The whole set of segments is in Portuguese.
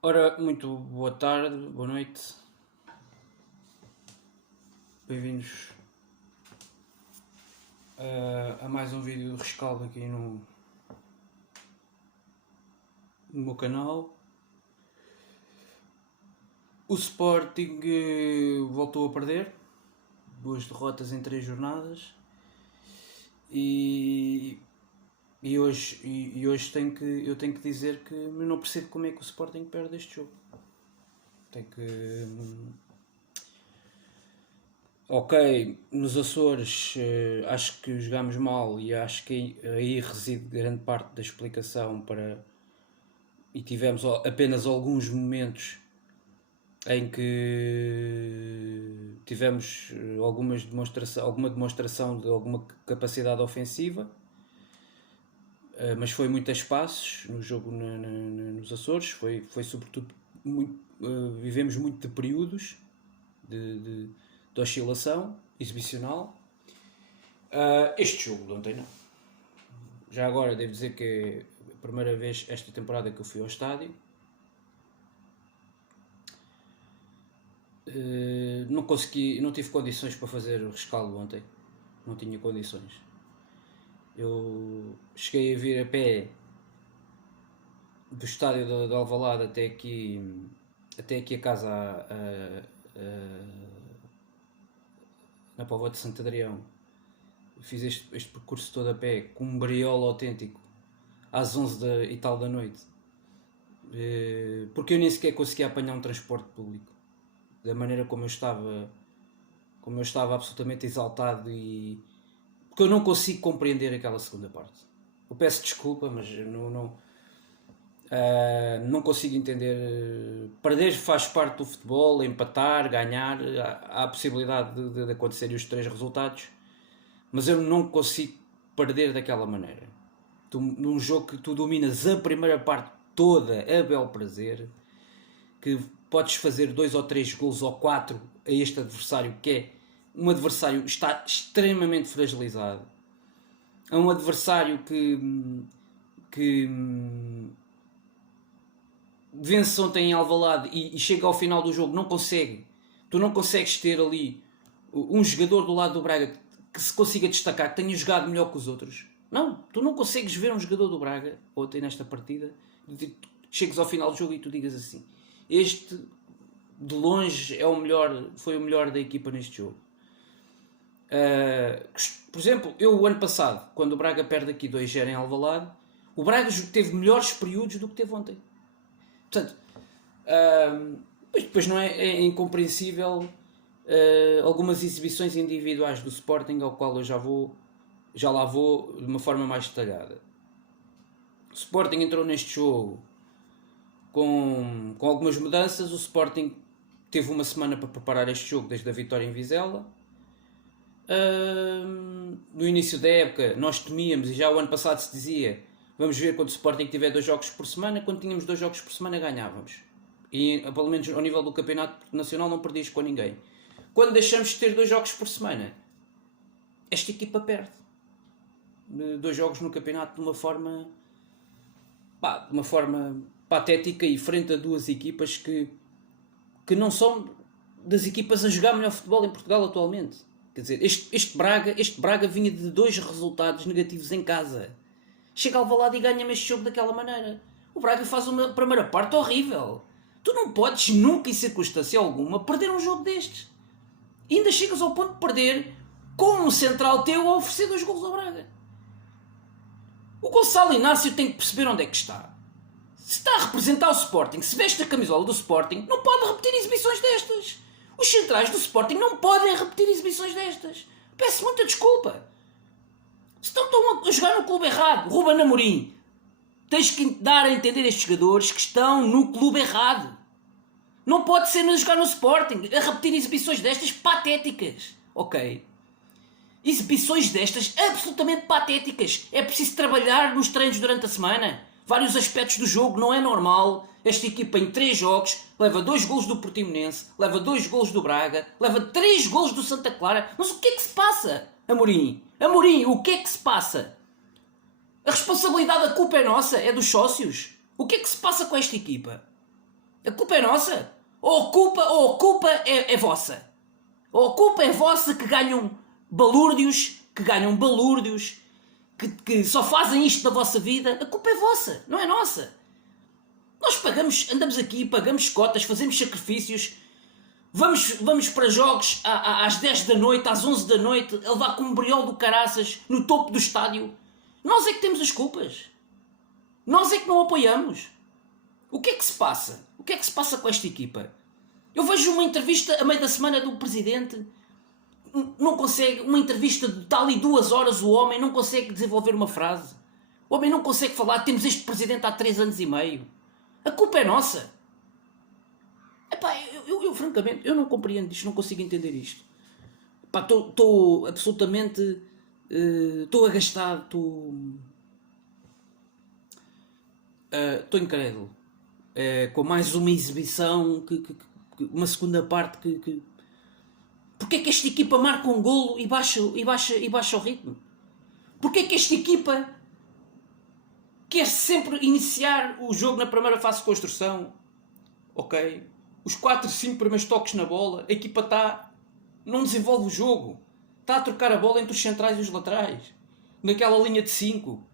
Ora, muito boa tarde, boa noite, bem-vindos a mais um vídeo de rescaldo aqui no meu canal. O Sporting voltou a perder, 2 derrotas em 3 jornadas e, hoje eu tenho que dizer que eu não percebo como é que o Sporting perde este jogo. Tem que. Ok, nos Açores acho que jogámos mal e acho que aí reside grande parte da explicação para. E tivemos apenas alguns momentos em que tivemos alguma demonstração de alguma capacidade ofensiva, mas foi muito a espaços no jogo nos Açores, foi sobretudo vivemos muito de períodos de oscilação exibicional. Este jogo de ontem não. Já agora devo dizer que é a primeira vez esta temporada que eu fui ao estádio. Não tive condições para fazer o rescaldo ontem. Não tinha condições. Eu cheguei a vir a pé do estádio de Alvalade até aqui a casa na Póvoa de Santo Adrião. Fiz este percurso todo a pé com um briola autêntico às 11 e tal da noite, porque eu nem sequer conseguia apanhar um transporte público da maneira como eu estava absolutamente exaltado, e porque eu não consigo compreender aquela segunda parte. Eu peço desculpa, mas não consigo entender. Perder faz parte do futebol, empatar, ganhar, há a possibilidade de acontecerem os 3 resultados, mas eu não consigo perder daquela maneira. Num jogo que tu dominas a primeira parte toda a bel prazer, que podes fazer 2 ou 3 gols ou 4 a este adversário, que é um adversário que está extremamente fragilizado, é um adversário que vence ontem em Alvalade e chega ao final do jogo, tu não consegues ter ali um jogador do lado do Braga que se consiga destacar, que tenha jogado melhor que os outros. Não, tu não consegues ver um jogador do Braga ontem nesta partida, chegas ao final do jogo e tu digas assim: este de longe foi o melhor da equipa neste jogo. Por exemplo, o ano passado, quando o Braga perde aqui 2-0 em Alvalade, o Braga teve melhores períodos do que teve ontem. Portanto, depois não é incompreensível algumas exibições individuais do Sporting, ao qual eu já lá vou de uma forma mais detalhada. O Sporting entrou neste jogo com algumas mudanças. O Sporting teve uma semana para preparar este jogo desde a vitória em Vizela. No início da época nós temíamos, e já o ano passado se dizia: vamos ver quando o Sporting tiver 2 jogos por semana. Quando tínhamos 2 jogos por semana ganhávamos, e pelo menos ao nível do campeonato nacional não perdias com ninguém. Quando deixamos de ter 2 jogos por semana, esta equipa perde 2 jogos no campeonato de uma forma patética, e frente a 2 equipas que não são das equipas a jogar melhor futebol em Portugal atualmente. Quer dizer, este Braga vinha de 2 resultados negativos em casa. Chega ao Alvalade e ganha-me este jogo daquela maneira. O Braga faz uma primeira parte horrível. Tu não podes nunca, em circunstância alguma, perder um jogo destes. E ainda chegas ao ponto de perder com um central teu a oferecer 2 gols ao Braga. O Gonçalo Inácio tem que perceber onde é que está. Se está a representar o Sporting, se veste a camisola do Sporting, não pode repetir exibições destas. Os centrais do Sporting não podem repetir exibições destas. Peço muita desculpa. Se estão a jogar no clube errado, Ruben Amorim, tens que dar a entender a estes jogadores que estão no clube errado. Não pode ser a jogar no Sporting, a repetir exibições destas patéticas. Ok? Exibições destas absolutamente patéticas. É preciso trabalhar nos treinos durante a semana. Vários aspectos do jogo, não é normal. Esta equipa em 3 jogos leva 2 golos do Portimonense, leva 2 golos do Braga, leva 3 golos do Santa Clara. Mas o que é que se passa, Amorim? Amorim, o que é que se passa? A responsabilidade, a culpa é nossa, é dos sócios. O que é que se passa com esta equipa? A culpa é nossa? Ou a culpa é vossa? Ou a culpa é vossa que ganham balúrdios, que só fazem isto da vossa vida? A culpa é vossa, não é nossa. Nós pagamos, andamos aqui, pagamos cotas, fazemos sacrifícios, vamos para jogos às 10 da noite, às 11 da noite, a levar com um briol do caraças no topo do estádio. Nós é que temos as culpas. Nós é que não apoiamos. O que é que se passa? O que é que se passa com esta equipa? Eu vejo uma entrevista a meio da semana do presidente, não consegue, uma entrevista de tal e 2 horas, o homem não consegue desenvolver uma frase. O homem não consegue falar, temos este presidente há 3 anos e meio. A culpa é nossa. Epá, eu francamente, eu não compreendo isto, não consigo entender isto. Estou absolutamente... Estou agastado, estou incrédulo. Com mais uma exibição, uma segunda parte que... Porquê é que esta equipa marca um golo e baixa o ritmo? Porquê é que esta equipa quer sempre iniciar o jogo na primeira fase de construção? Ok? Os 4, 5 primeiros toques na bola, a equipa não desenvolve o jogo. Está a trocar a bola entre os centrais e os laterais. Naquela linha de 5.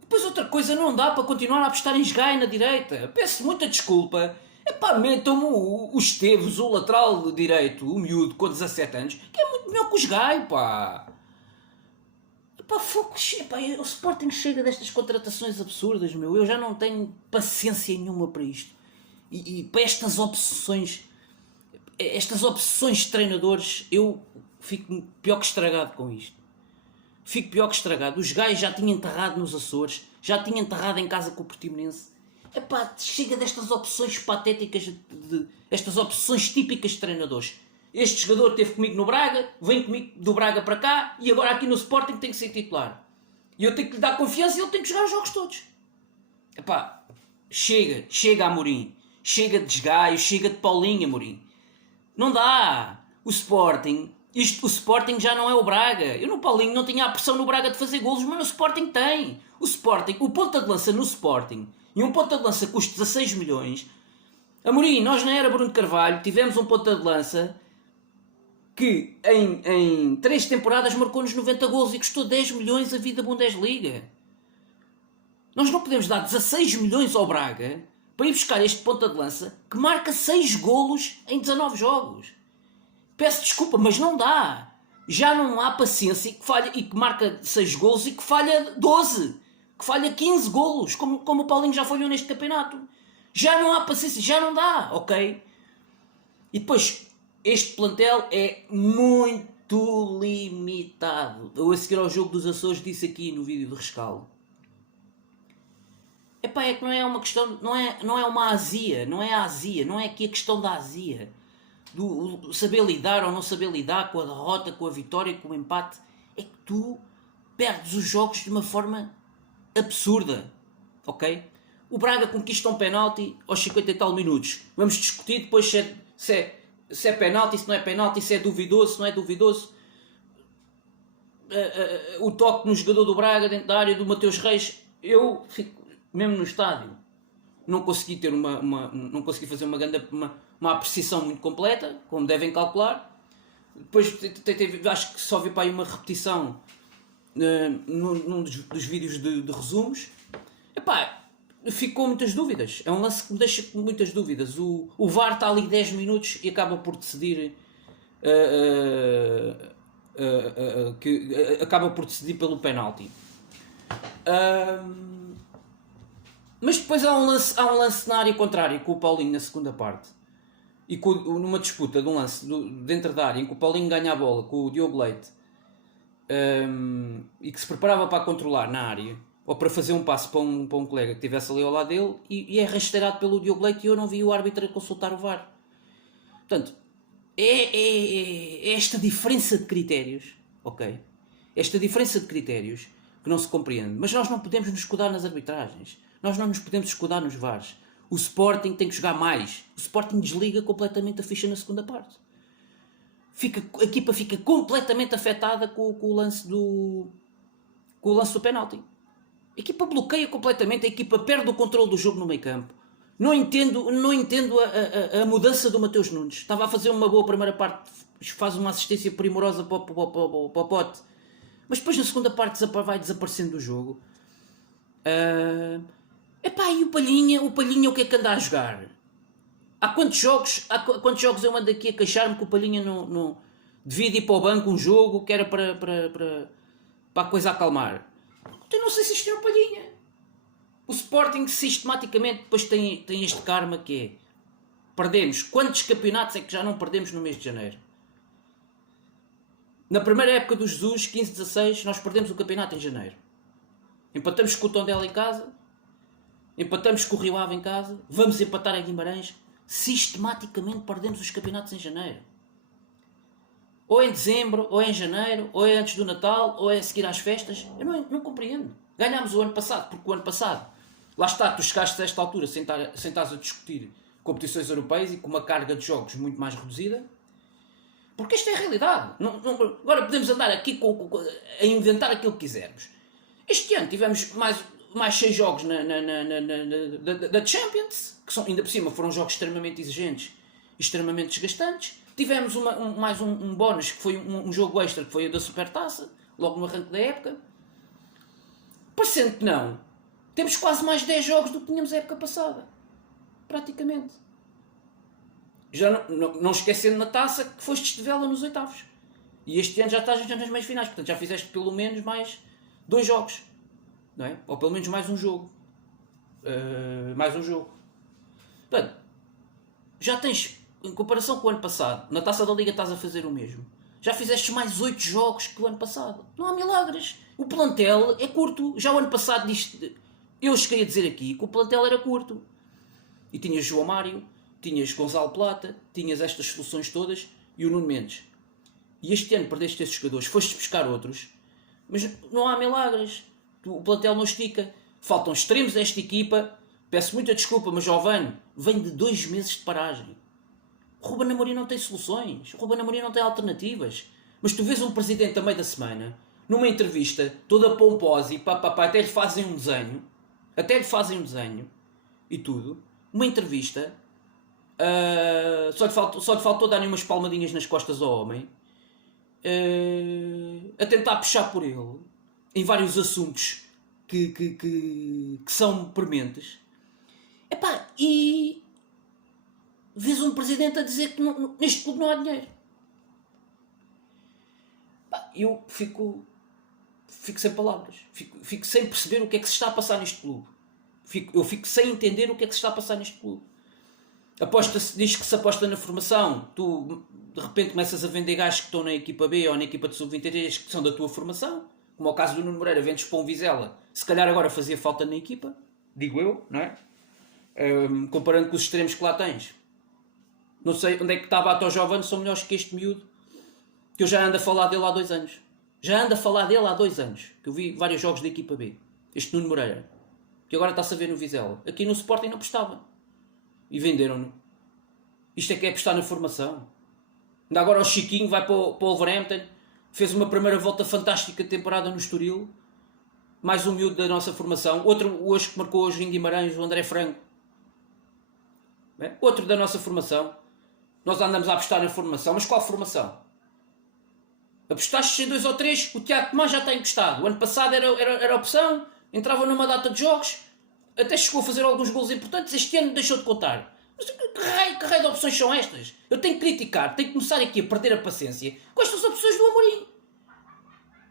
Depois outra coisa, não dá para continuar a apostar em Gai na direita. Peço muita desculpa. Epá, metam-me o Esteves, o lateral direito, o miúdo com 17 anos, que é muito melhor que os Gai, pá. Epá, epá, o Sporting chega destas contratações absurdas, meu. Eu já não tenho paciência nenhuma para isto. E para estas obsessões de treinadores, eu fico pior que estragado com isto. Fico pior que estragado. Os Gais já tinham enterrado nos Açores, já tinham enterrado em casa com o Portimonense. Epá, chega destas opções patéticas, estas opções típicas de treinadores. Este jogador esteve comigo no Braga, vem comigo do Braga para cá e agora aqui no Sporting tem que ser titular. E eu tenho que lhe dar confiança e ele tem que jogar os jogos todos. Epá, chega Amorim. Chega de desgaio, chega de Paulinho, Amorim. Não dá. O Sporting já não é o Braga. Eu no Paulinho não tinha a pressão no Braga de fazer golos, mas no Sporting tem. O ponta de lança no Sporting, e um ponta de lança custa 16 milhões. Amorim, nós na era Bruno Carvalho tivemos um ponta de lança que em 3 temporadas marcou-nos 90 golos e custou 10 milhões a vida Bundesliga. Nós não podemos dar 16 milhões ao Braga para ir buscar este ponta de lança que marca 6 golos em 19 jogos. Peço desculpa, mas não dá. Já não há paciência e que marca 6 golos e que falha 12. Que falha 15 golos, como o Paulinho já falhou neste campeonato. Já não há paciência, já não dá, ok? E depois, este plantel é muito limitado. Eu a seguir ao jogo dos Açores disse aqui no vídeo do rescaldo. Epá, é que não é uma questão, não é uma azia, não é aqui a questão da azia, do saber lidar ou não saber lidar com a derrota, com a vitória, com o empate. É que tu perdes os jogos de uma forma absurda, ok? O Braga conquista um penalti aos 50 e tal minutos. Vamos discutir depois se é penalti, se não é penalti, se é duvidoso, se não é duvidoso. O toque no jogador do Braga dentro da área do Mateus Reis, eu fico mesmo no estádio, não consegui ter não consegui fazer uma apreciação muito completa, como devem calcular. Depois acho que só vi para aí uma repetição num dos vídeos de resumos. Epá, fico com muitas dúvidas. É um lance que me deixa com muitas dúvidas. O VAR está ali 10 minutos e acaba por decidir acaba por decidir pelo penalti. Mas depois há um lance na área contrária com o Paulinho na segunda parte. E numa disputa de um lance dentro da área em que o Paulinho ganha a bola com o Diogo Leite e que se preparava para controlar na área ou para fazer um passo para um colega que estivesse ali ao lado dele e é rasteirado pelo Diogo Leite e eu não vi o árbitro consultar o VAR. Portanto, é esta diferença de critérios, ok? Esta diferença de critérios que não se compreende. Mas nós não podemos nos escudar nas arbitragens. Nós não nos podemos escudar nos VARs. O Sporting tem que jogar mais. O Sporting desliga completamente a ficha na segunda parte. A equipa fica completamente afetada com o lance do penalti. A equipa bloqueia completamente. A equipa perde o controle do jogo no meio campo. Não entendo a mudança do Mateus Nunes. Estava a fazer uma boa primeira parte, faz uma assistência primorosa para o Pote, mas depois na segunda parte vai desaparecendo do jogo. Epá, e o Palhinha o que é que anda a jogar? Há quantos jogos eu ando aqui a queixar-me que o Palhinha não devia ir para o banco um jogo que era para a coisa acalmar? Eu não sei se isto é o Palhinha. O Sporting sistematicamente depois tem este karma que é: perdemos. Quantos campeonatos é que já não perdemos no mês de janeiro? Na primeira época do Jesus, 15-16, nós perdemos o campeonato em janeiro. Empatamos com o Tondela em casa, empatamos com o Rio Ave em casa, vamos empatar em Guimarães. Sistematicamente perdemos os campeonatos em janeiro. Ou em dezembro, ou em janeiro, ou é antes do Natal, ou é a seguir às festas. Eu não compreendo. Ganhámos o ano passado, porque o ano passado, lá está, tu chegaste a esta altura sem estares a discutir competições europeias e com uma carga de jogos muito mais reduzida. Porque esta é a realidade. Agora podemos andar aqui a inventar aquilo que quisermos. Este ano tivemos mais 6 jogos da Champions, que ainda por cima foram jogos extremamente exigentes e extremamente desgastantes. Tivemos mais um bónus, que foi um jogo extra, que foi o da Supertaça, logo no arranque da época. Parecendo que não, temos quase mais 10 jogos do que tínhamos a época passada. Praticamente. Já não esquecendo na taça que foste de vela nos oitavos. E este ano já estás nas meias finais. Portanto, já fizeste pelo menos mais 2 jogos. Não é? Ou pelo menos mais um jogo. Portanto, já tens, em comparação com o ano passado, na taça da Liga estás a fazer o mesmo. Já fizeste mais 8 jogos que o ano passado. Não há milagres. O plantel é curto. Já o ano passado eu cheguei a dizer aqui que o plantel era curto. E tinhas João Mário, tinhas Gonçalo Plata, tinhas estas soluções todas e o Nuno Mendes. E este ano perdeste esses jogadores, foste buscar outros, mas não há milagres. O plantel não estica. Faltam extremos a esta equipa. Peço muita desculpa, mas Giovane vem de 2 meses de paragem. O Ruben Amorim não tem soluções. O Ruben Amorim não tem alternativas. Mas tu vês um presidente a meio da semana, numa entrevista, toda pomposa e até lhe fazem um desenho. E tudo. Uma entrevista. Só lhe faltou dar-lhe umas palmadinhas nas costas ao homem. A tentar puxar por ele. Em vários assuntos que são prementes. Epá, e vês um presidente a dizer que neste clube não há dinheiro. Epá, eu fico sem palavras. Fico sem perceber o que é que se está a passar neste clube. Eu fico sem entender o que é que se está a passar neste clube. Diz que se aposta na formação. Tu de repente começas a vender gajos que estão na equipa B ou na equipa de sub-23 que são da tua formação. Como é o caso do Nuno Moreira, vendes para um Vizela. Se calhar agora fazia falta na equipa. Digo eu, não é? Comparando com os extremos que lá tens. Não sei onde é que estava até o Giovane, são melhores que este miúdo. Que eu já ando a falar dele há 2 anos. Que eu vi vários jogos da equipa B. Este Nuno Moreira. Que agora está-se a ver no Vizela. Aqui no Sporting não prestava. E venderam-no. Isto é que é apostar na formação. Ainda agora o Chiquinho vai para o Wolverhampton. Fez uma primeira volta fantástica de temporada no Estoril. Mais um miúdo da nossa formação. Outro hoje que marcou hoje em Guimarães, o André Franco. Outro da nossa formação. Nós andamos a apostar na formação. Mas qual formação? Apostaste em 2 ou 3. O Tiago Tomás já está encostado. O ano passado era opção. Entrava numa data de jogos. Até chegou a fazer alguns golos importantes. Este ano deixou de contar. Mas que raio de opções são estas? Eu tenho que criticar. Tenho que começar aqui a perder a paciência com estas opções do Amorim.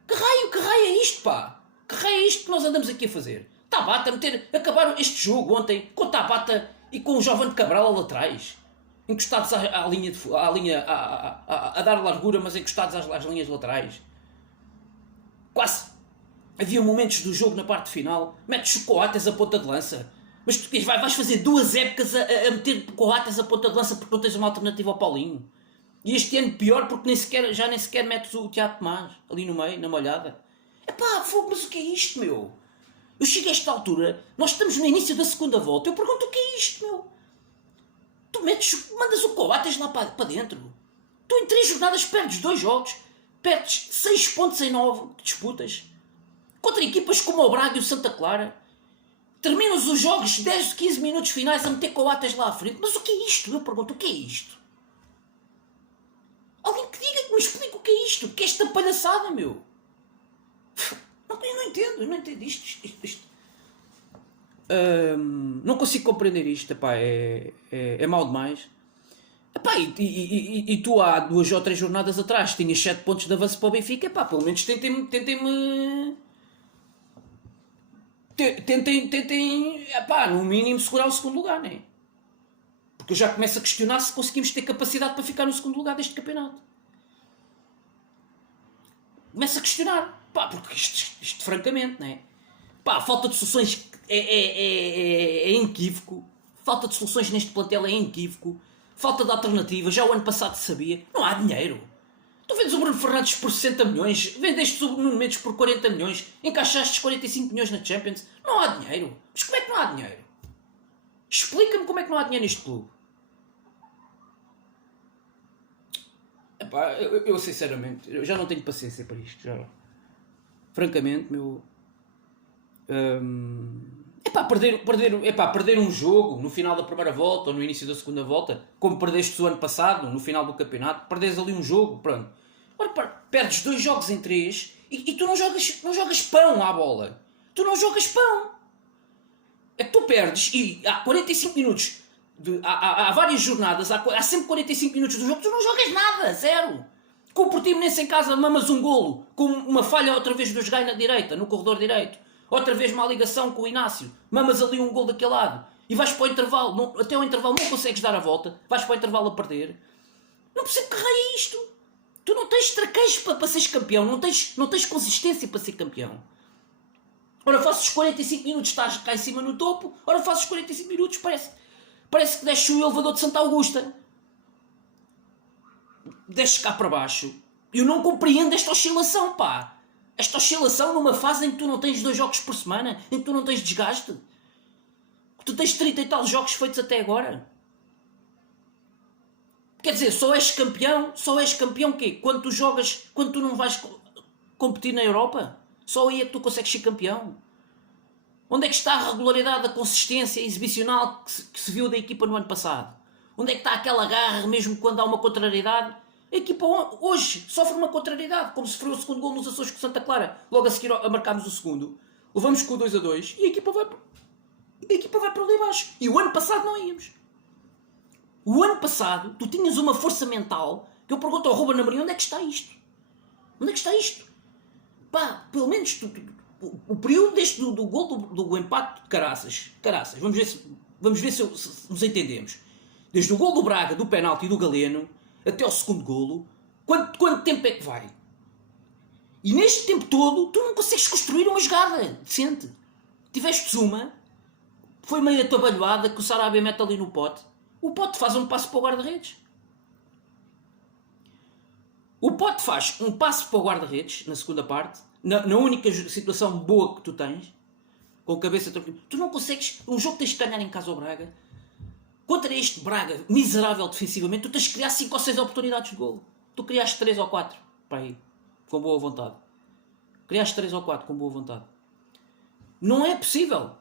Que raio é isto, pá? Que raio é isto que nós andamos aqui a fazer? Tabata acabaram este jogo ontem com Tabata e com o Giovane Cabral lá atrás. Encostados à linha, a dar largura, mas encostados às linhas laterais. Quase. Havia momentos do jogo na parte final. Metes Coates a ponta de lança. Mas tu vais fazer 2 épocas a meter Coates a ponta de lança porque não tens uma alternativa ao Paulinho. E este ano pior porque já nem sequer metes o Tiago Tomás ali no meio, na molhada. Epá, mas o que é isto, meu? Eu chego a esta altura, nós estamos no início da segunda volta, eu pergunto o que é isto, meu? Tu mandas o Coates lá para dentro. Tu em 3 jornadas perdes 2 jogos, perdes 6 pontos em 9 disputas. Contra equipas como o Braga e o Santa Clara. terminas os jogos 10, 15 minutos finais a meter coates lá à frente. Mas o que é isto? Eu pergunto, o que é isto? Alguém que diga, que me explique o que é isto. O que é esta palhaçada, meu? Eu não entendo isto. Não consigo compreender isto, epá, é mau demais. Epá, e tu há 2 ou 3 jornadas atrás tinhas 7 pontos de avanço para o Benfica, epá, pelo menos tentem epá, no mínimo segurar o segundo lugar, não é? Porque eu já começo a questionar se conseguimos ter capacidade para ficar no segundo lugar deste campeonato. Começo a questionar, pá, porque isto francamente, não é? Pá, a falta de soluções é inequívoco. Falta de soluções neste plantel é inequívoco. Falta de alternativa, já o ano passado se sabia. Não há dinheiro. Tu vendes o Bruno Fernandes por 60 milhões, vendeste o Nuno Mendes por 40 milhões, encaixaste 45 milhões na Champions. Não há dinheiro. Mas como é que não há dinheiro? Explica-me como é que não há dinheiro neste clube. Epá, eu sinceramente, eu já não tenho paciência para isto. Já. Francamente, meu... perder um jogo no final da primeira volta ou no início da segunda volta, como perdeste o ano passado, no final do campeonato, perdes ali um jogo, pronto. Agora perdes 2 jogos em 3 e tu não jogas pão à bola. Tu não jogas pão. É que tu perdes e há 45 minutos, há várias jornadas, há sempre 45 minutos do jogo, tu não jogas nada, zero. Com o Portimonense em casa mamas um golo, com uma falha outra vez do Jogai na direita, no corredor direito. Outra vez má ligação com o Inácio. Mamas ali um gol daquele lado. E vais para o intervalo. Até ao intervalo não consegues dar a volta. Vais para o intervalo a perder. Não percebo que raio é isto. Tu não tens traquejo para seres campeão. Não tens consistência para ser campeão. Ora fazes os 45 minutos, estás cá em cima no topo. Ora fazes os 45 minutos, parece que desces o elevador de Santa Augusta. Desces cá para baixo. Eu não compreendo esta oscilação, pá. Esta oscilação numa fase em que tu não tens 2 jogos por semana, em que tu não tens desgaste, que tu tens 30 e tal jogos feitos até agora. Quer dizer, só és campeão quê? Quando tu não vais competir na Europa? Só aí é que tu consegues ser campeão. Onde é que está a regularidade, a consistência exibicional que se viu da equipa no ano passado? Onde é que está aquela garra mesmo quando há uma contrariedade? A equipa hoje sofre uma contrariedade, como sofreu o segundo gol nos Açores com Santa Clara. Logo a seguir a marcarmos o segundo. Levamos com o 2-2 e a equipa vai para ali abaixo. E o ano passado não íamos. O ano passado tu tinhas uma força mental que eu pergunto ao Ruben Amorim, onde é que está isto? Onde é que está isto? Pá, pelo menos o período do gol do empate de Caraças. Vamos ver se nos entendemos. Desde o gol do Braga, do penalti e do Galeno até ao segundo golo, quanto tempo é que vai? E neste tempo todo, tu não consegues construir uma jogada decente. Tiveste uma, foi meio atabalhoada, que o Sarabia mete ali no pote. O pote faz um passo para o guarda-redes. O pote faz um passo para o guarda-redes, na segunda parte, na única situação boa que tu tens, com a cabeça tranquila. Tu não consegues, um jogo que tens de ganhar em casa ao Braga. Contra este Braga, miserável defensivamente, tu tens de criar 5 ou 6 oportunidades de golo. Tu criaste 3 ou 4, para aí, com boa vontade. Criaste 3 ou 4 com boa vontade. Não é possível.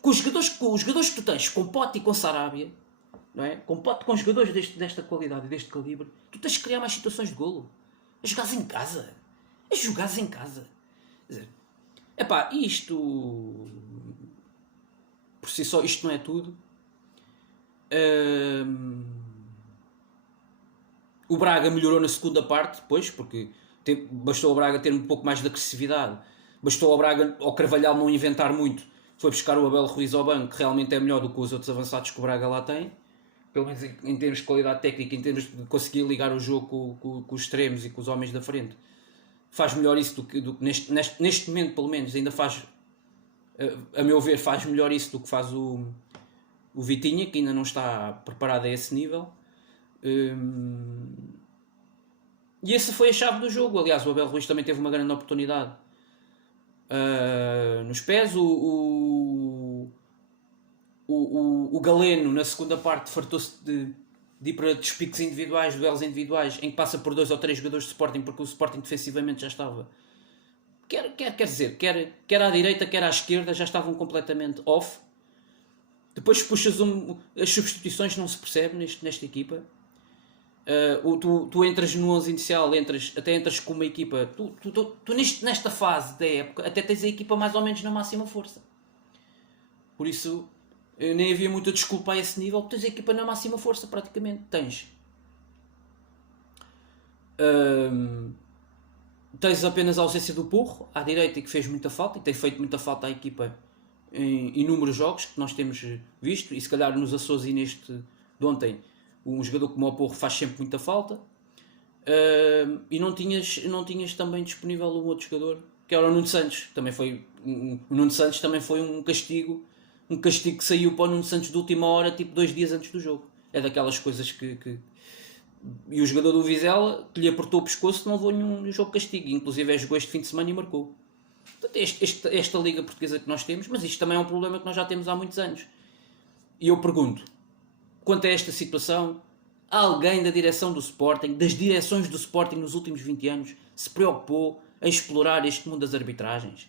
Com os jogadores que tu tens, com Pote e com Sarabia, não é? Com jogadores desta qualidade e deste calibre, tu tens de criar mais situações de golo. A jogares em casa. A jogares em casa. Quer dizer, epá, isto... Por si só, isto não é tudo. O Braga melhorou na segunda parte depois, porque bastou ao Braga ter um pouco mais de agressividade, bastou ao Braga, ao Carvalhal não inventar muito, foi buscar o Abel Ruiz ao banco, que realmente é melhor do que os outros avançados que o Braga lá tem, pelo menos em termos de qualidade técnica, em termos de conseguir ligar o jogo com os extremos e com os homens da frente. Faz melhor isso do que neste momento, pelo menos, ainda faz, a meu ver, faz melhor isso do que faz o Vitinha, que ainda não está preparado a esse nível. E essa foi a chave do jogo. Aliás, o Abel Ruiz também teve uma grande oportunidade nos pés. O Galeno, na segunda parte, fartou-se de ir para despiques individuais, duelos individuais, em que passa por 2 ou 3 jogadores de Sporting, porque o Sporting defensivamente já estava quer dizer, quer à direita, quer à esquerda, já estavam completamente off. Depois puxas as substituições, não se percebe nesta equipa. Tu entras no 11 inicial, até entras com uma equipa. Nesta fase da época, até tens a equipa mais ou menos na máxima força. Por isso, nem havia muita desculpa a esse nível. Tens a equipa na máxima força, praticamente. Tens apenas a ausência do Porro à direita, que fez muita falta e tem feito muita falta à equipa em inúmeros jogos que nós temos visto, e se calhar nos Açores e neste de ontem um jogador como o Porro faz sempre muita falta. E não tinhas também disponível um outro jogador que era o Nuno Santos. O Nuno Santos também foi um castigo que saiu para o Nuno Santos de última hora, tipo 2 dias antes do jogo. É daquelas coisas que e o jogador do Vizela, que lhe apertou o pescoço, não levou nenhum jogo de castigo. Inclusive jogou este fim de semana e marcou. Portanto, esta liga portuguesa que nós temos, mas isto também é um problema que nós já temos há muitos anos. E eu pergunto, quanto a esta situação, há alguém da direção do Sporting, das direções do Sporting nos últimos 20 anos, se preocupou em explorar este mundo das arbitragens?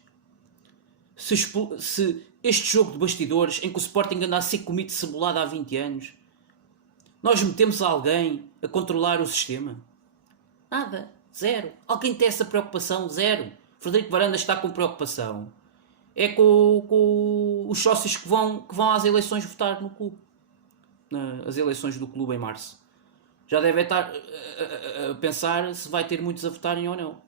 Se este jogo de bastidores, em que o Sporting anda a ser comido de cebolada há 20 anos, nós metemos alguém a controlar o sistema? Nada. Zero. Alguém tem essa preocupação? Zero. Frederico Varandas está com preocupação. É com os sócios que vão às eleições votar no clube. As eleições do clube em março. Já devem estar a pensar se vai ter muitos a votarem ou não.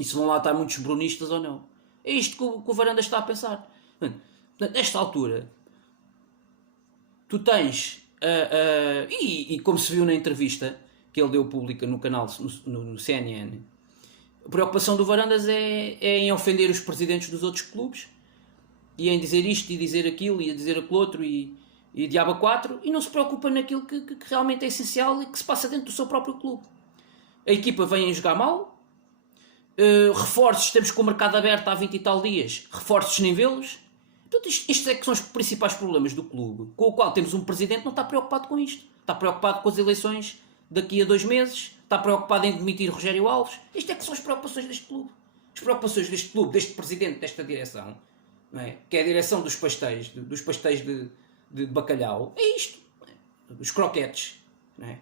E se vão lá estar muitos brunistas ou não. É isto que o Varandas está a pensar. Nesta altura, tu tens... e como se viu na entrevista que ele deu pública no canal, no CNN, a preocupação do Varandas é em ofender os presidentes dos outros clubes e em dizer isto e dizer aquilo e dizer aquilo outro e diabo a quatro, e não se preocupa naquilo que realmente é essencial e que se passa dentro do seu próprio clube. A equipa vem a jogar mal, reforços, temos com o mercado aberto há 20 e tal dias, reforços nem vê-los. Portanto, isto é que são os principais problemas do clube, com o qual temos um presidente que não está preocupado com isto. Está preocupado com as eleições daqui a 2 meses, está preocupado em demitir Rogério Alves. Isto é que são as preocupações deste clube. As preocupações deste clube, deste presidente, desta direção, não é? Que é a direção dos pastéis de bacalhau. É isto. Os croquetes. Não é?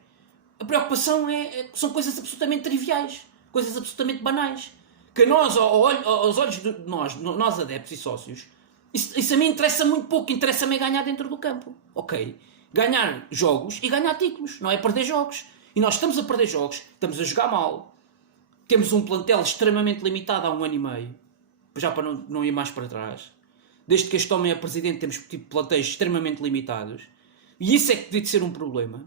A preocupação são coisas absolutamente triviais, coisas absolutamente banais, que nós, aos olhos de nós adeptos e sócios, isso a mim interessa muito pouco. Interessa-me ganhar dentro do campo. Ok? Ganhar jogos e ganhar títulos. Não é perder jogos. E nós estamos a perder jogos. Estamos a jogar mal. Temos um plantel extremamente limitado há 1 ano e meio. Já para não ir mais para trás. Desde que este homem é presidente, temos tipo plantéis extremamente limitados. E isso é que devia ser um problema?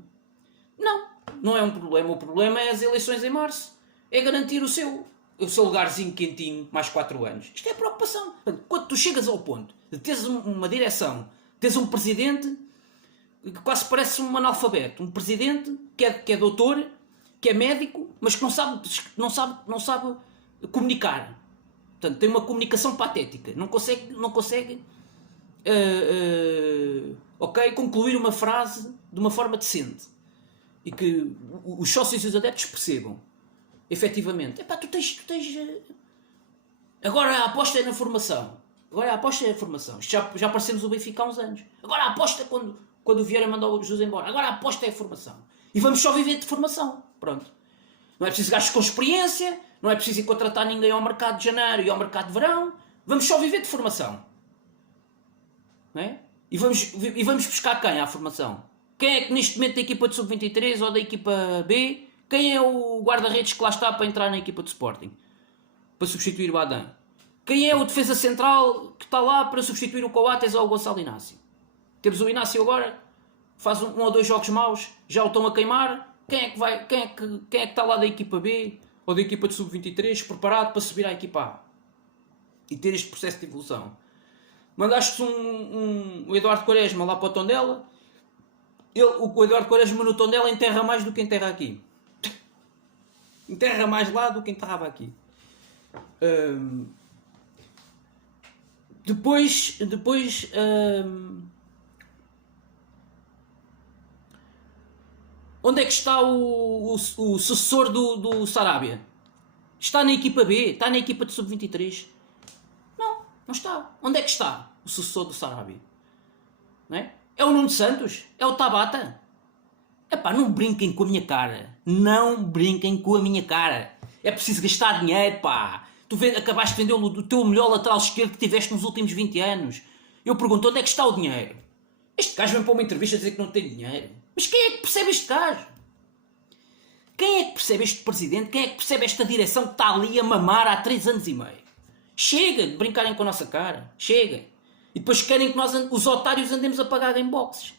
Não é um problema. O problema é as eleições em março. É garantir o seu lugarzinho quentinho mais 4 anos. Isto é preocupação. Quando tu chegas ao ponto de teres uma direção, teres um presidente que quase parece um analfabeto, um presidente que é doutor, que é médico, mas que não sabe comunicar. Portanto, tem uma comunicação patética. Não consegue concluir uma frase de uma forma decente. E que os sócios e os adeptos percebam. Efetivamente. Tu tens... Agora a aposta é na formação. Isto já parecemos o Benfica há uns anos. Agora a aposta quando o Vieira mandou o Jesus embora. Agora a aposta é a formação. E vamos só viver de formação. Pronto. Não é preciso gajos com experiência. Não é preciso ir contratar ninguém ao mercado de janeiro e ao mercado de verão. Vamos só viver de formação. Não é? E vamos buscar quem à formação? Quem é que neste momento da equipa de sub-23 ou da equipa B? Quem é o guarda-redes que lá está para entrar na equipa de Sporting? Para substituir o Adam? Quem é o defesa central que está lá para substituir o Coates ou o Gonçalo Inácio? Temos o Inácio agora, faz 1 ou 2 jogos maus, já o estão a queimar. Quem é que está lá da equipa B ou da equipa de sub-23 preparado para subir à equipa A? E ter este processo de evolução. Mandaste o Eduardo Quaresma lá para o Tondela. O Eduardo Quaresma no Tondela enterra mais do que enterra aqui. Enterra mais lá do que enterrava aqui. Depois onde é que está o sucessor do Sarabia? Está na equipa B, está na equipa de sub-23. Não, não está. Onde é que está o sucessor do Sarabia? Não é? É o Nuno Santos? É o Tabata? Epá, não brinquem com a minha cara. Não brinquem com a minha cara. É preciso gastar dinheiro, pá. Acabaste de vender o teu melhor lateral esquerdo que tiveste nos últimos 20 anos. Eu pergunto, onde é que está o dinheiro? Este gajo vem para uma entrevista a dizer que não tem dinheiro. Mas quem é que percebe este gajo? Quem é que percebe este presidente? Quem é que percebe esta direção que está ali a mamar há 3 anos e meio? Chega de brincarem com a nossa cara. Chega. E depois querem que nós, os otários, andemos a pagar em boxes.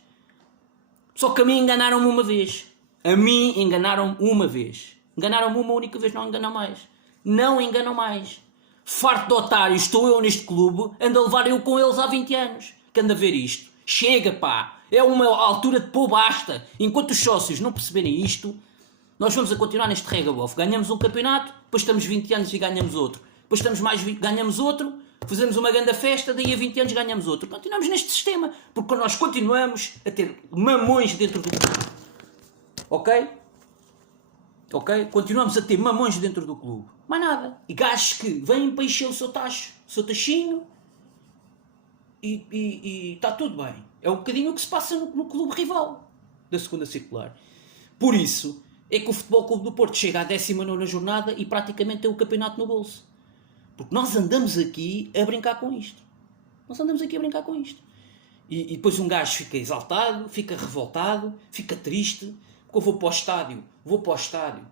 Só que a mim enganaram-me uma vez. A mim enganaram-me uma vez. Enganaram-me uma única vez, não enganam mais. Não enganam mais. Farto de otários, estou eu neste clube, ando a levar eu com eles há 20 anos. Que ando a ver isto. Chega, pá. É uma altura de pôr basta. Enquanto os sócios não perceberem isto, nós vamos a continuar neste rega-bof. Ganhamos um campeonato, depois estamos 20 anos e ganhamos outro. Depois estamos mais 20, ganhamos outro, fazemos uma grande festa, daí a 20 anos ganhamos outro. Continuamos neste sistema, porque nós continuamos a ter mamões dentro do clube. Ok? Ok? Continuamos a ter mamões dentro do clube. Mais nada. E gajos que vêm para encher o seu tacho, o seu tachinho, e está tudo bem. É um bocadinho o que se passa no clube rival da segunda circular. Por isso é que o Futebol Clube do Porto chega à 19ª jornada e praticamente tem o campeonato no bolso. Porque nós andamos aqui a brincar com isto. Nós andamos aqui a brincar com isto. E depois um gajo fica exaltado, fica revoltado, fica triste. Porque eu vou para o estádio.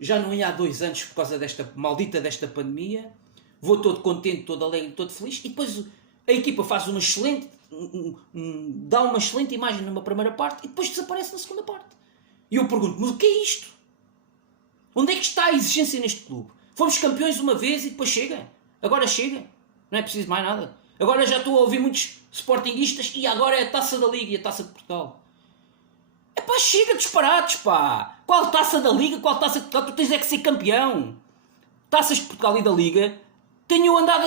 Já não ia há 2 anos por causa desta maldita desta pandemia. Vou todo contente, todo alegre, todo feliz. E depois a equipa faz uma excelente, dá uma excelente imagem numa primeira parte e depois desaparece na segunda parte. E eu pergunto, mas o que é isto? Onde é que está a exigência neste clube? Fomos campeões uma vez e depois chega. Agora chega. Não é preciso mais nada. Agora já estou a ouvir muitos sportinguistas e agora é a Taça da Liga e a Taça de Portugal. É pá, chega de disparates, pá. Qual Taça da Liga? Qual Taça de Portugal? Tu tens é que ser campeão. Taças de Portugal e da Liga tenho andado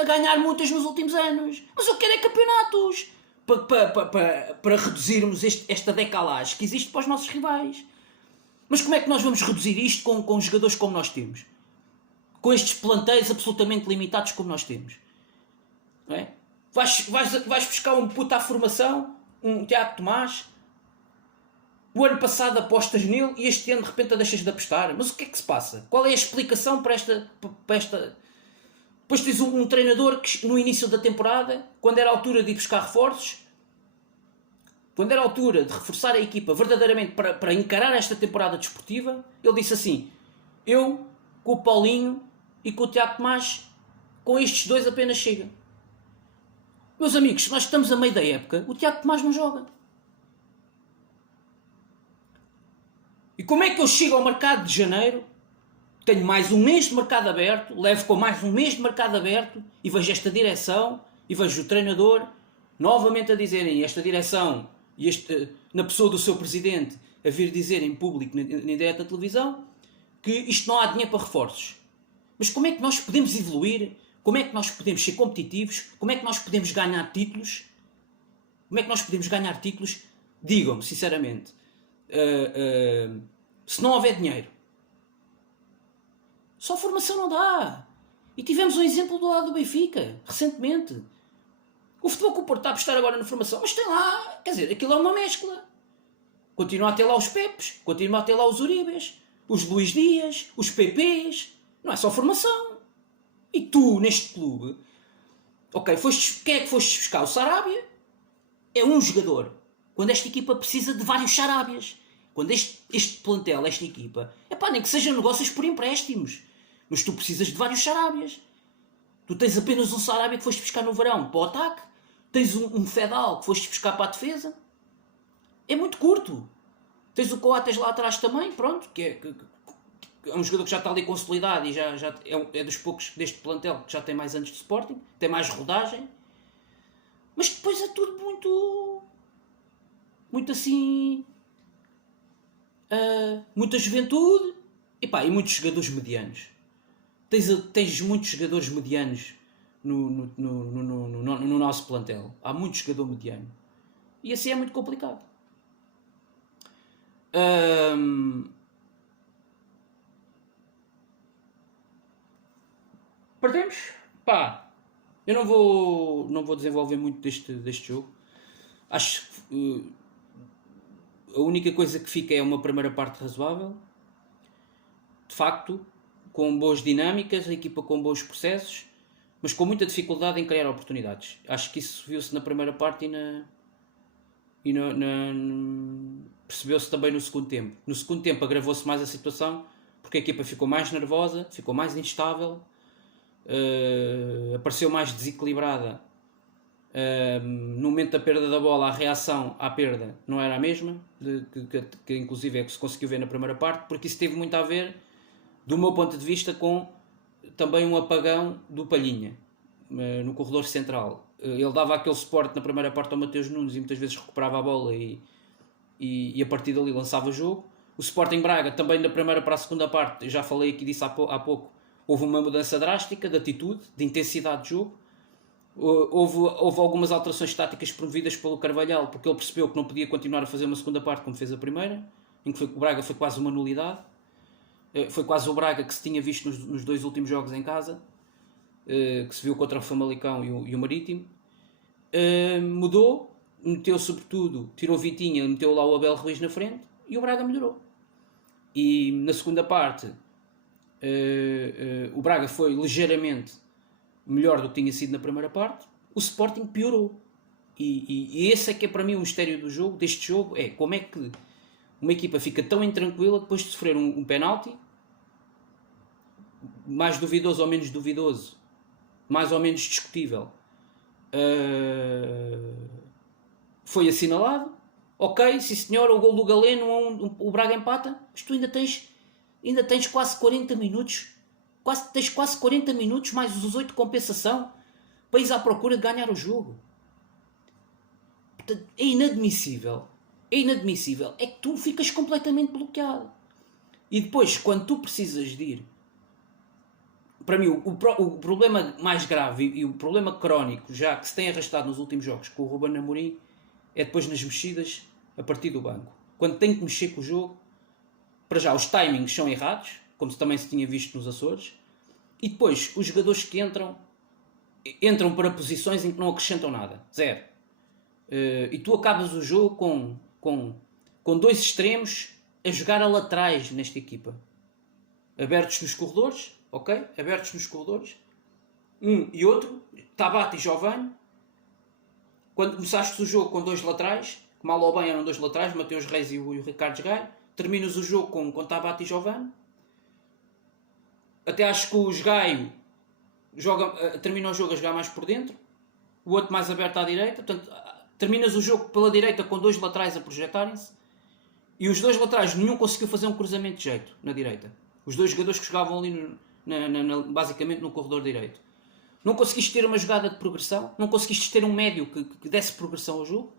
a ganhar muitas nos últimos anos. Mas eu quero é campeonatos. Para reduzirmos esta decalagem que existe para os nossos rivais. Mas como é que nós vamos reduzir isto com jogadores como nós temos? Com estes planteios absolutamente limitados como nós temos? Não é? Vais buscar um puto à formação, um Tiago Tomás. O ano passado apostas nele e este ano de repente a deixas de apostar. Mas o que é que se passa? Qual é a explicação para esta... Depois tens um treinador que no início da temporada, quando era a altura de ir buscar reforços, quando era a altura de reforçar a equipa verdadeiramente para encarar esta temporada desportiva, ele disse assim, eu com o Paulinho e com o Tiago Tomás, com estes dois apenas chega. Meus amigos, se nós estamos a meio da época, o Tiago Tomás não joga. E como é que eu chego ao mercado de janeiro, tenho mais um mês de mercado aberto, levo com mais um mês de mercado aberto e vejo esta direção e vejo o treinador novamente a dizerem, esta direção e na pessoa do seu presidente a vir dizer em público, na direto da televisão, que isto não há dinheiro para reforços. Mas como é que nós podemos evoluir? Como é que nós podemos ser competitivos? Como é que nós podemos ganhar títulos? Como é que nós podemos ganhar títulos? Digam-me, sinceramente, se não houver dinheiro. Só formação não dá. E tivemos um exemplo do lado do Benfica, recentemente. O Futebol Clube do Porto está a apostar agora na formação, mas tem lá, quer dizer, aquilo é uma mescla. Continua a ter lá os Pepes, continua a ter lá os Uribes, os Luís Dias, os PPs. Não é só formação. E tu, neste clube, ok, quem é que foste buscar? O Sarabia? É um jogador. Quando esta equipa precisa de vários Sarábias. Quando este plantel, esta equipa, nem que sejam negócios por empréstimos. Mas tu precisas de vários Sarábias. Tu tens apenas um Sarabia que foste buscar no verão para o ataque. Tens um Fedal que foste buscar para a defesa. É muito curto. Tens o Coates lá atrás também, pronto, que é um jogador que já está ali consolidado e já é dos poucos deste plantel que já tem mais anos de Sporting, tem mais rodagem. Mas depois é tudo muito assim... muita juventude e muitos jogadores medianos. Tens muitos jogadores medianos no nosso plantel. Há muito jogador mediano. E assim é muito complicado. perdemos, pá, eu não vou desenvolver muito deste jogo. Acho que a única coisa que fica é uma primeira parte razoável, de facto, com boas dinâmicas, a equipa com bons processos, mas com muita dificuldade em criar oportunidades. Acho que isso viu-se na primeira parte percebeu-se também no segundo tempo. No segundo tempo agravou-se mais a situação, porque a equipa ficou mais nervosa, ficou mais instável, apareceu mais desequilibrada. No momento da perda da bola, a reação à perda não era a mesma, que inclusive é que se conseguiu ver na primeira parte, porque isso teve muito a ver, do meu ponto de vista, com também um apagão do Palhinha no corredor central. Ele dava aquele suporte na primeira parte ao Mateus Nunes e muitas vezes recuperava a bola e a partir dali lançava o jogo. O Sporting Braga também da primeira para a segunda parte, já falei aqui disso há pouco, houve uma mudança drástica de atitude, de intensidade de jogo. Houve algumas alterações táticas promovidas pelo Carvalhal, porque ele percebeu que não podia continuar a fazer uma segunda parte como fez a primeira, em que o Braga foi quase uma nulidade. Foi quase o Braga que se tinha visto nos dois últimos jogos em casa, que se viu contra o Famalicão e o Marítimo. Mudou, meteu sobretudo, tirou Vitinha, meteu lá o Abel Ruiz na frente e o Braga melhorou. E na segunda parte o Braga foi ligeiramente melhor do que tinha sido na primeira parte. O Sporting piorou. E esse é que é para mim o mistério do jogo, deste jogo, é como é que uma equipa fica tão intranquila depois de sofrer um penalti, mais duvidoso ou menos duvidoso, mais ou menos discutível, foi assinalado. Ok, sim senhor, o gol do Galeno, o Braga empata, mas tu ainda tens quase 40 minutos, tens quase 40 minutos mais os 8 de compensação para ir à procura de ganhar o jogo. Portanto, é inadmissível, é que tu ficas completamente bloqueado. E depois, quando tu precisas de ir, para mim, o problema mais grave e o problema crónico, já que se tem arrastado nos últimos jogos com o Ruben Amorim, é depois nas mexidas a partir do banco. Quando tem que mexer com o jogo, para já os timings são errados, como também se tinha visto nos Açores, e depois os jogadores que entram para posições em que não acrescentam nada. Zero. E tu acabas o jogo com dois extremos a jogar a laterais nesta equipa. Abertos nos corredores, ok? Abertos nos corredores. Um e outro, Tabata e Giovane. Quando começaste o jogo com dois laterais, que mal ou bem eram dois laterais, Mateus Reis e o Ricardo Gaio, terminas o jogo com Tabata e Giovane. Até acho que o Gaio termina o jogo a jogar mais por dentro, o outro mais aberto à direita. Portanto, terminas o jogo pela direita com dois laterais a projetarem-se, e os dois laterais nenhum conseguiu fazer um cruzamento de jeito na direita. Os dois jogadores que jogavam ali basicamente no corredor direito. Não conseguiste ter uma jogada de progressão, não conseguiste ter um médio que desse progressão ao jogo.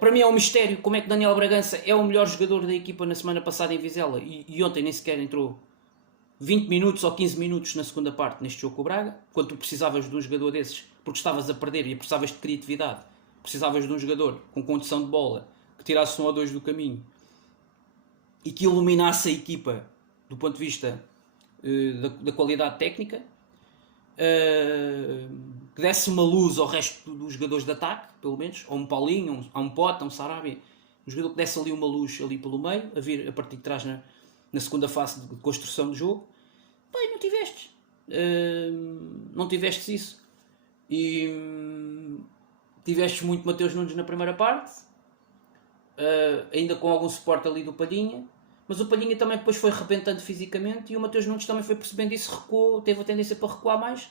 Para mim é um mistério como é que Daniel Bragança é o melhor jogador da equipa na semana passada em Vizela e ontem nem sequer entrou 20 minutos ou 15 minutos na segunda parte neste jogo com o Braga, quando tu precisavas de um jogador desses porque estavas a perder e precisavas de criatividade, precisavas de um jogador com condição de bola que tirasse um ou dois do caminho e que iluminasse a equipa do ponto de vista da qualidade técnica, que desse uma luz ao resto dos jogadores de ataque, pelo menos, ou um Paulinho, um Pota, um Sarabia, um jogador que desse ali uma luz ali pelo meio, a vir a partir de trás na segunda fase de construção do jogo. Pai, não tiveste. Não tiveste isso. E tiveste muito Mateus Nunes na primeira parte, ainda com algum suporte ali do Palhinha, mas o Palhinha também depois foi arrebentando fisicamente e o Mateus Nunes também foi percebendo isso, recuou, teve a tendência para recuar mais.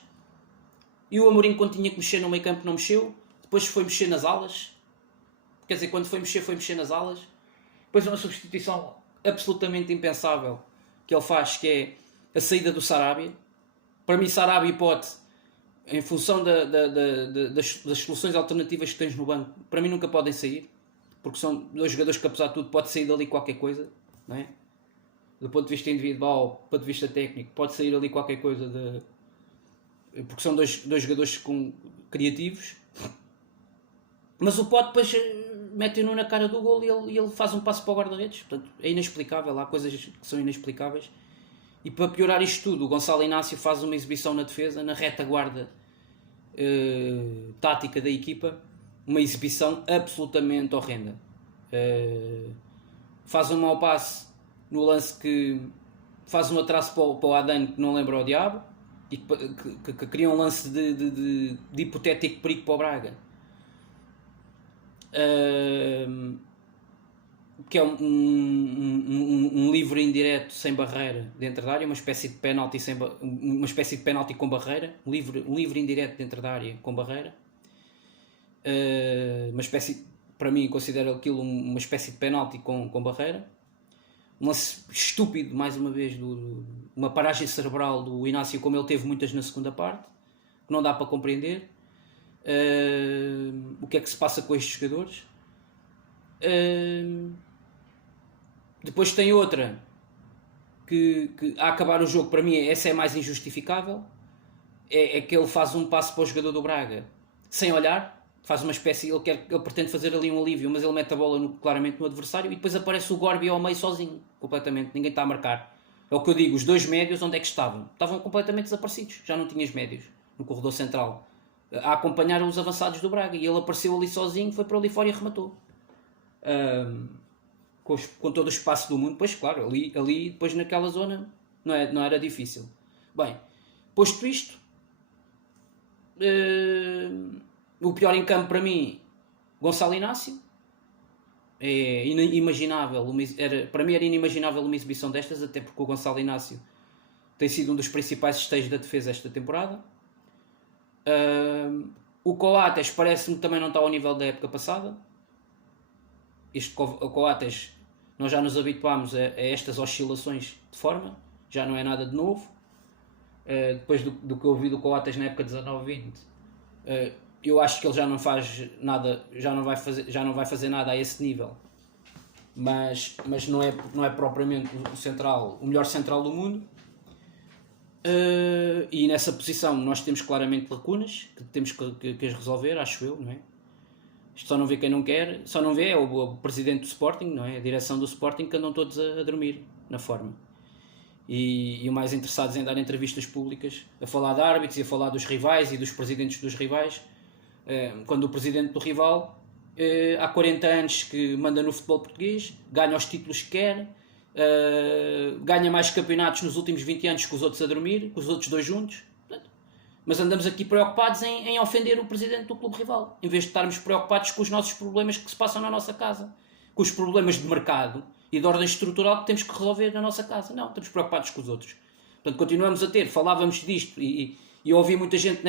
E o Amorim, quando tinha que mexer no meio campo, não mexeu. Depois foi mexer nas alas. Quer dizer, quando foi mexer nas alas. Depois uma substituição absolutamente impensável que ele faz, que é a saída do Sarabia. Para mim, Sarabia e Pote, em função das soluções alternativas que tens no banco, para mim nunca podem sair, porque são dois jogadores que, apesar de tudo, pode sair dali qualquer coisa, não é? Do ponto de vista individual, do ponto de vista técnico, pode sair ali qualquer coisa porque são dois jogadores criativos. Mas o Pote depois mete-o na cara do gol e ele faz um passo para o guarda-redes. Portanto, é inexplicável. Há coisas que são inexplicáveis. E para piorar isto tudo, o Gonçalo Inácio faz uma exibição na defesa, na retaguarda tática da equipa, uma exibição absolutamente horrenda. Faz um mau passe no lance que faz um atraso para o Adane que não lembra o diabo e que cria um lance de hipotético perigo para o Braga. Que é um livre indireto sem barreira dentro da área, uma espécie de penalti com barreira, um livre indireto dentro da área com barreira, uma espécie, para mim considero aquilo uma espécie de penalti com barreira, um lance estúpido mais uma vez, uma paragem cerebral do Inácio, como ele teve muitas na segunda parte, que não dá para compreender. O que é que se passa com estes jogadores. Depois tem outra que a acabar o jogo, para mim essa é mais injustificável, é que ele faz um passo para o jogador do Braga sem olhar, faz uma espécie, ele pretende fazer ali um alívio, mas ele mete a bola claramente no adversário e depois aparece o Gorbi ao meio sozinho, completamente, ninguém está a marcar. É o que eu digo, os dois médios onde é que estavam? Estavam completamente desaparecidos, já não tinhas médios no corredor central a acompanhar os avançados do Braga, e ele apareceu ali sozinho, foi para ali fora e rematou. Com todo o espaço do mundo, pois claro, ali depois naquela zona não era difícil. Bem, posto isto, o pior em campo para mim, Gonçalo Inácio. É inimaginável, para mim era inimaginável uma exibição destas, até porque o Gonçalo Inácio tem sido um dos principais esteios da defesa esta temporada. O Coates parece-me que também não está ao nível da época passada. O Coates, nós já nos habituámos a estas oscilações de forma, já não é nada de novo. Depois do que eu ouvi do Coates na época 19-20, eu acho que ele já não faz nada, já não vai fazer nada a esse nível, mas não é propriamente o melhor central do mundo. E nessa posição nós temos claramente lacunas que temos que as resolver, acho eu, não é? Isto só não vê quem não quer, só não vê é o presidente do Sporting, não é? A direção do Sporting, que andam todos a dormir na forma. E o mais interessados em dar entrevistas públicas, a falar de árbitros e a falar dos rivais e dos presidentes dos rivais, quando o presidente do rival há 40 anos que manda no futebol português, ganha os títulos que quer, ganha mais campeonatos nos últimos 20 anos que os outros a dormir, que os outros dois juntos. Mas andamos aqui preocupados em ofender o presidente do clube rival, em vez de estarmos preocupados com os nossos problemas que se passam na nossa casa, com os problemas de mercado e de ordem estrutural que temos que resolver na nossa casa. Não, estamos preocupados com os outros. Portanto, continuamos a falávamos disto e ouvi muita gente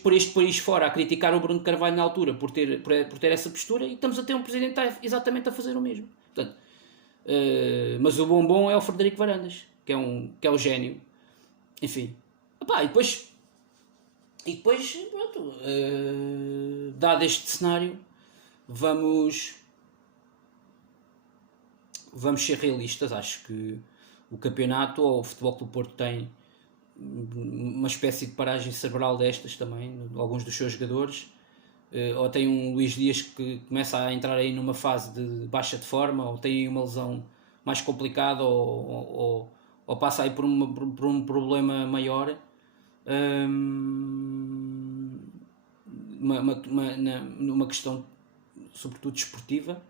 por este país fora a criticar o Bruno Carvalho na altura por ter essa postura, e estamos a ter um presidente que está exatamente a fazer o mesmo. Portanto, mas o bombom é o Frederico Varandas, que é o gênio. Enfim. E depois pronto, dado este cenário, vamos ser realistas. Acho que o campeonato, ou o Futebol Clube do Porto, tem uma espécie de paragem cerebral destas também, alguns dos seus jogadores, ou tem um Luís Dias que começa a entrar aí numa fase de baixa de forma, ou tem aí uma lesão mais complicada, ou passa aí por um problema maior, numa questão sobretudo desportiva,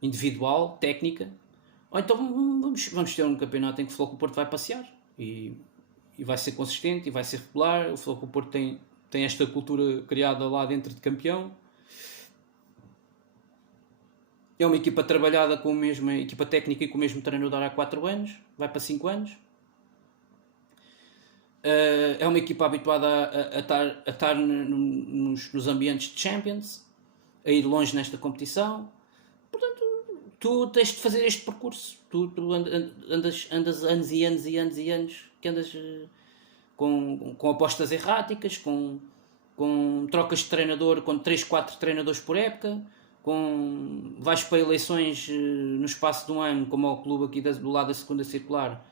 individual, técnica. Ou então vamos ter um campeonato em que o Futebol Clube do Porto vai passear e vai ser consistente e vai ser regular. O Futebol Clube do Porto tem esta cultura criada lá dentro de campeão. É uma equipa trabalhada com a mesma equipa técnica e com o mesmo treinador há 4 anos, vai para 5 anos. É uma equipa habituada a estar nos ambientes de Champions, a ir longe nesta competição. Portanto, tu tens de fazer este percurso. Tu andas anos e anos e anos e anos que andas com apostas erráticas, com trocas de treinador, com 3, 4 treinadores por época, vais para eleições no espaço de um ano, como ao clube aqui do lado da segunda circular.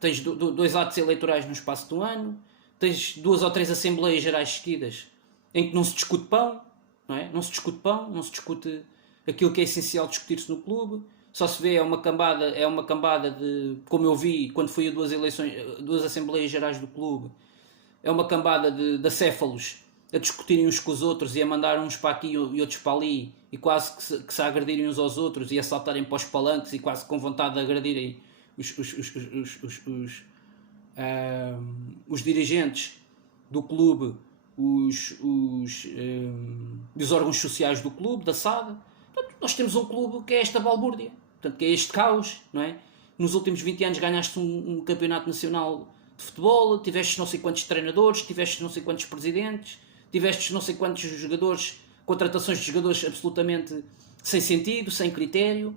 Tens 2 atos eleitorais no espaço de um ano, tens 2 ou 3 assembleias gerais seguidas em que não se discute pão, não é? Não se discute pão, não se discute aquilo que é essencial discutir-se no clube, só se vê, é uma cambada de, como eu vi quando fui a duas Assembleias Gerais do clube, é uma cambada de acéfalos a discutirem uns com os outros e a mandar uns para aqui e outros para ali e quase que se agredirem uns aos outros e a saltarem para os palanques e quase com vontade de agredirem os dirigentes do clube, dos órgãos sociais do clube, da SAD. Portanto, nós temos um clube que é esta balbúrdia, portanto, que é este caos, não é? Nos últimos 20 anos ganhaste um campeonato nacional de futebol, tiveste não sei quantos treinadores, tiveste não sei quantos presidentes, tiveste não sei quantos jogadores, contratações de jogadores absolutamente sem sentido, sem critério.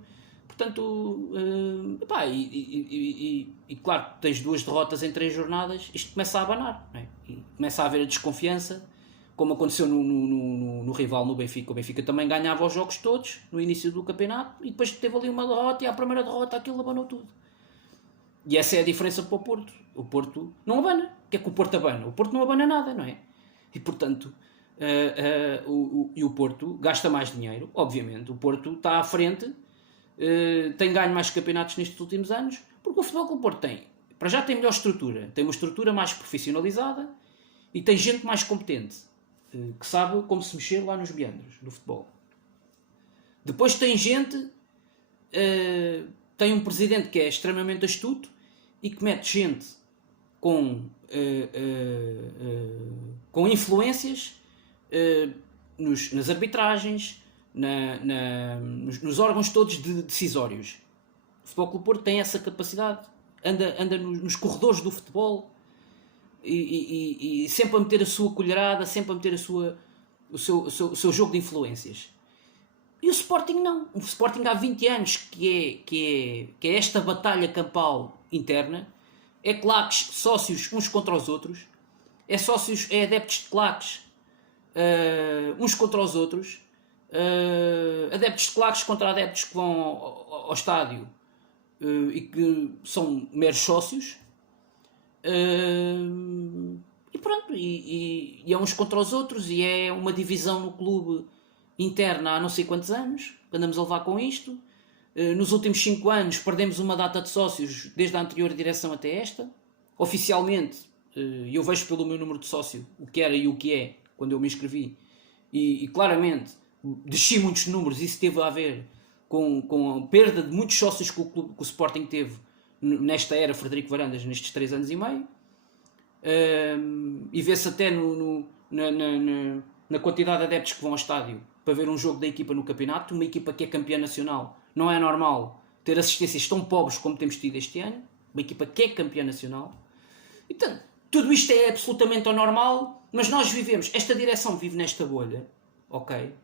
Portanto, claro, tens 2 derrotas em 3 jornadas, isto começa a abanar, não é? E começa a haver a desconfiança, como aconteceu no rival, no Benfica. O Benfica também ganhava os jogos todos no início do campeonato e depois teve ali uma derrota e à primeira derrota aquilo abanou tudo. E essa é a diferença para o Porto. O Porto não abana. O que é que o Porto abana? O Porto não abana nada, não é? E portanto, o Porto gasta mais dinheiro, obviamente. O Porto está à frente, tem ganho mais campeonatos nestes últimos anos, porque o futebol que o Porto tem, para já tem melhor estrutura, tem uma estrutura mais profissionalizada e tem gente mais competente, que sabe como se mexer lá nos meandros do futebol. Depois tem gente, tem um presidente que é extremamente astuto e que mete gente com influências nas arbitragens, nos órgãos todos decisórios. O Futebol Clube Porto tem essa capacidade, anda nos corredores do futebol e sempre a meter a sua colherada, sempre a meter o seu jogo de influências. E o Sporting não. O Sporting há 20 anos que é esta batalha campal interna, é claques, sócios uns contra os outros, é adeptos de claques uns contra os outros, adeptos de claques contra adeptos que vão ao estádio e que são meros sócios, e pronto, e é uns contra os outros, e é uma divisão no clube interna há não sei quantos anos, andamos a levar com isto. Nos últimos 5 anos perdemos uma data de sócios desde a anterior direção até esta. Oficialmente, eu vejo pelo meu número de sócio o que era e o que é quando eu me inscrevi, e claramente desci muitos números. Isso teve a ver com a perda de muitos sócios que o Sporting teve nesta era Frederico Varandas, nestes 3 anos e meio, e vê-se até na quantidade de adeptos que vão ao estádio para ver um jogo da equipa no campeonato. Uma equipa que é campeã nacional, não é normal ter assistências tão pobres como temos tido este ano. Uma equipa que é campeã nacional. E, portanto, tudo isto é absolutamente anormal, mas nós vivemos, esta direção vive nesta bolha, ok?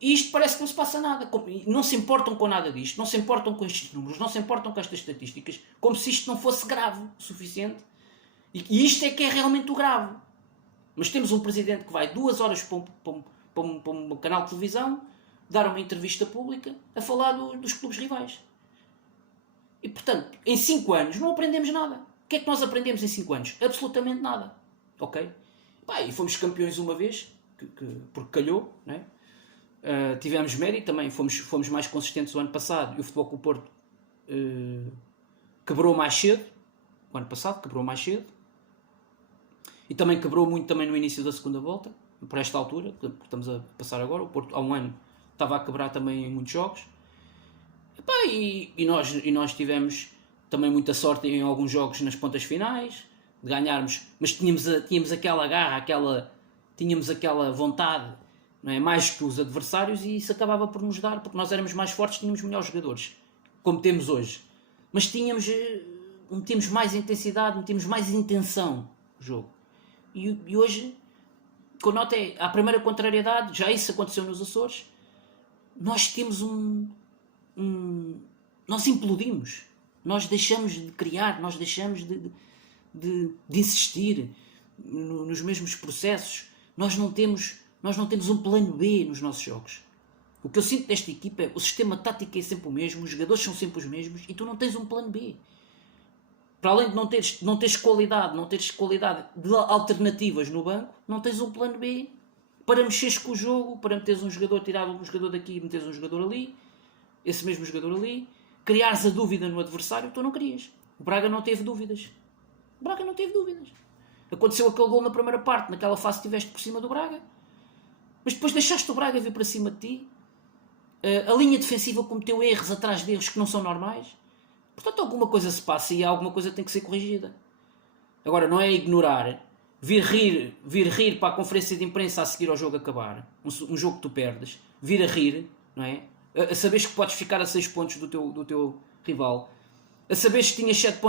E isto parece que não se passa nada, não se importam com nada disto, não se importam com estes números, não se importam com estas estatísticas, como se isto não fosse grave o suficiente. E isto é que é realmente o grave. Mas temos um presidente que vai 2 horas para um canal de televisão dar uma entrevista pública a falar dos clubes rivais. E portanto, em 5 anos não aprendemos nada. O que é que nós aprendemos em 5 anos? Absolutamente nada. Ok? E fomos campeões uma vez, porque calhou, né? Tivemos mérito também, fomos mais consistentes o ano passado, e o Futebol Clube Porto quebrou mais cedo. O ano passado quebrou mais cedo. E também quebrou muito também no início da segunda volta, por esta altura, porque estamos a passar agora. O Porto há um ano estava a quebrar também em muitos jogos. E nós tivemos também muita sorte em alguns jogos nas pontas finais, de ganharmos, mas tínhamos aquela garra, tínhamos aquela vontade, não é? Mais que os adversários, e isso acabava por nos dar, porque nós éramos mais fortes, tínhamos melhores jogadores, como temos hoje. Mas metíamos mais intensidade, metíamos mais intenção no jogo. E hoje, com nota à primeira contrariedade, já isso aconteceu nos Açores, nós temos nós implodimos, nós deixamos de criar, nós deixamos de insistir nos mesmos processos, nós não temos um plano B nos nossos jogos. O que eu sinto desta equipa é o sistema tático é sempre o mesmo, os jogadores são sempre os mesmos e tu não tens um plano B. Para além de não teres qualidade de alternativas no banco, não tens um plano B para mexeres com o jogo, para meteres um jogador, tirar um jogador daqui e meteres um jogador ali, esse mesmo jogador ali, criares a dúvida no adversário, tu não querias. O Braga não teve dúvidas. O Braga não teve dúvidas. Aconteceu aquele gol na primeira parte, naquela fase que estiveste por cima do Braga, mas depois deixaste o Braga vir para cima de ti. A linha defensiva cometeu erros atrás de erros que não são normais. Portanto, alguma coisa se passa e alguma coisa tem que ser corrigida. Agora, não é ignorar, vir rir para a conferência de imprensa a seguir ao jogo acabar, um jogo que tu perdes, vir a rir, não é? A saberes que podes ficar a 6 pontos do teu rival, a saberes que tinhas 7 pontos